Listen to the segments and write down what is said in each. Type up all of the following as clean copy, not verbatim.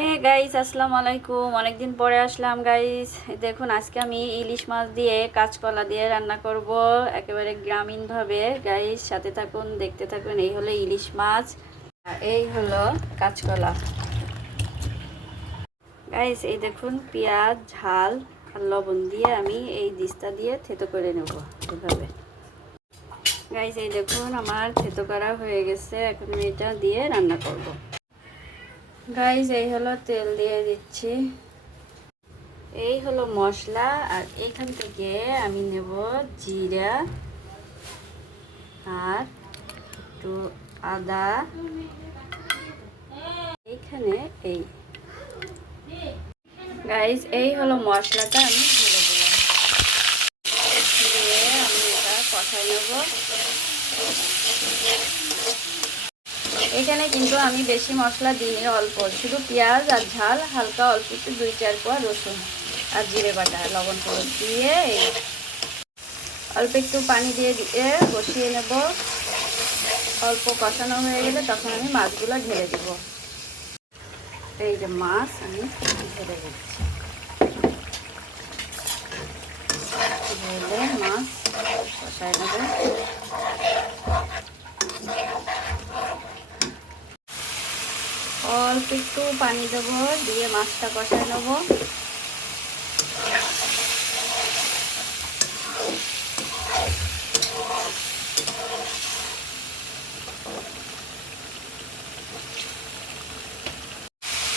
Hey guys, আসসালামু আলাইকুম। অনেকদিন পরে আসলাম গাইস। দেখুন, আজকে আমি ইলিশ মাছ দিয়ে কাঁচকলা দিয়ে রান্না করব একেবারে গ্রামীণ ভাবে। গাইস, সাথে থাকুন, দেখতে থাকুন। এই হলো ইলিশ মাছ আর এই হলো কাঁচকলা। গাইস, এই দেখুন, পেঁয়াজ, ঝাল আর লবণ দিয়ে আমি এই দিস্তা দিয়ে থেতো করে নেব এভাবে। গাইস, এই দেখুন, আমার থেতো করা হয়ে গেছে। এখন আমি এটা দিয়ে রান্না করব। গাইস, এই হলো তেল দিয়ে দিচ্ছি। এই হলো মশলা, আর এইখান থেকে আমি নেব জিরা আর একটু আদা। এইখানে এই গাইস, এই হলো মশলাটা আমি ঢেলে দিলাম। দিয়ে আমি এটা কষাই নেব। এখানে কিন্তু আমি বেশি মশলা দিইনি, অল্প শুধু পেঁয়াজ আর ঝাল, হালকা অল্প একটু 2-4 কোয়া রসুন আর জিরে বাটা, লবণ হলুদ দিয়ে অল্প একটু পানি দিয়ে বসিয়ে নেব। অল্প কষানো হয়ে গেলে তখন আমি মাছগুলো ঢেলে দেব। এই যে মাছ আমি ঢেলে দিচ্ছি। ঢেলে মাছ কষাই নেব। অল্প একটু পানি দেবো, দিয়ে মাছটা কষাই নেব।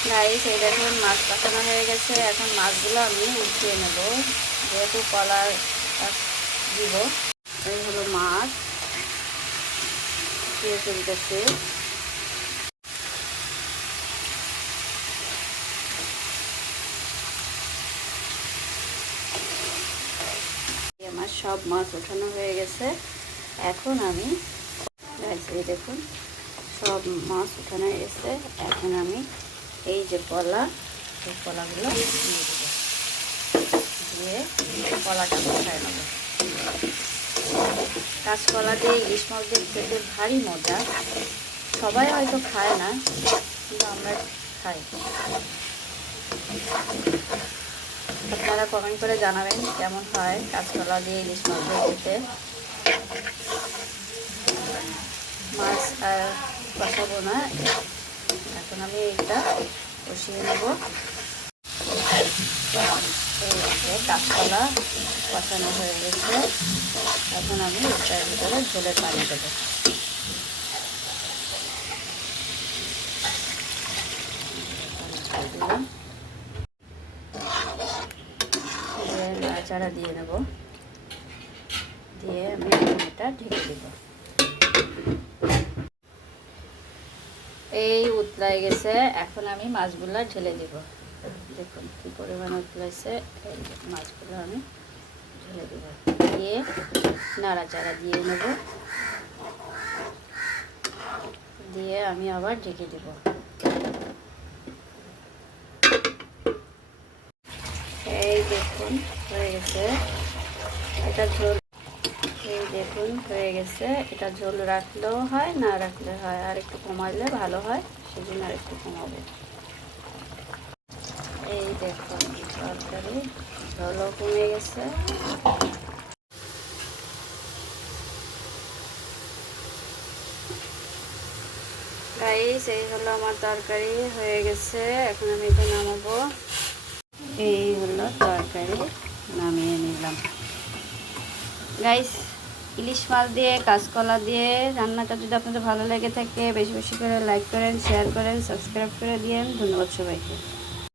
গাইস, এই দেখুন, মাছ কষানো হয়ে গেছে। এখন মাছগুলো আমি উঠিয়ে নেব, যেহেতু কলা দিব। এই হলো মাছ দিয়ে চলতেছে। আমার সব মাছ ওঠানো হয়ে গেছে। এখন আমি এই দেখুন, সব মাছ উঠানো হয়ে গেছে। এখন আমি এই যে কলা, এই কলাগুলো দিয়ে দেবো। দিয়ে কলাটা কষায় নেব। কাঁচকলা দিয়ে ইলিশ মাছ দিয়ে খেতে ভারী মজা। সবাই হয়তো খায় না, কিন্তু আমরা খাই। আপনারা কমেন্ট করে জানাবেন কেমন হয় কাঁচকলা দিয়ে ইলিশ মাছ দিয়ে খেতে। মাছ আর কষাবো না, এখন আমি এইটা কষিয়ে নেব। এই যে কাঁচকলা কষানো হয়ে গেছে। এখন আমি এটার ভিতরে ঝোলের পানি দেবো। দিয়ে নাড়াচাড়া দিয়ে নেব। দিয়ে আমি এটা ঢেকে দেব। এই উতলাই গেছে। এখন আমি মাছগুলো ঢেলে দেব। দেখুন কি পরিমাণ উতলাইছে। এই মাছগুলো আমি ঢেলে দেব, দিয়ে নাড়াচাড়া দিয়ে নেব। দিয়ে আমি আবার ঢেকে দেব। এই দেখুন হয়ে গেছে। এটা ঝোল, এই দেখুন হয়ে গেছে। এটা ঝোল রাখলেও হয়, না রাখলে হয়, আর একটু কমালে ভালো হয়, সেজন্য আর একটু কমাবো। এই দেখুন তরকারি ঝোলও কমে গেছে। গাইস, এই হলো আমার তরকারি হয়ে গেছে। এখন আমি এটা নামাবো। এই হলো তরকারি, নামিয়ে নিলাম। গাইস, ইলিশ মাছ দিয়ে কাঁচকলা দিয়ে রান্নাটা যদি আপনাদের ভালো লেগে থাকে, বেশি বেশি করে লাইক করেন, শেয়ার করেন, সাবস্ক্রাইব করে দিয়েন। ধন্যবাদ সবাইকে।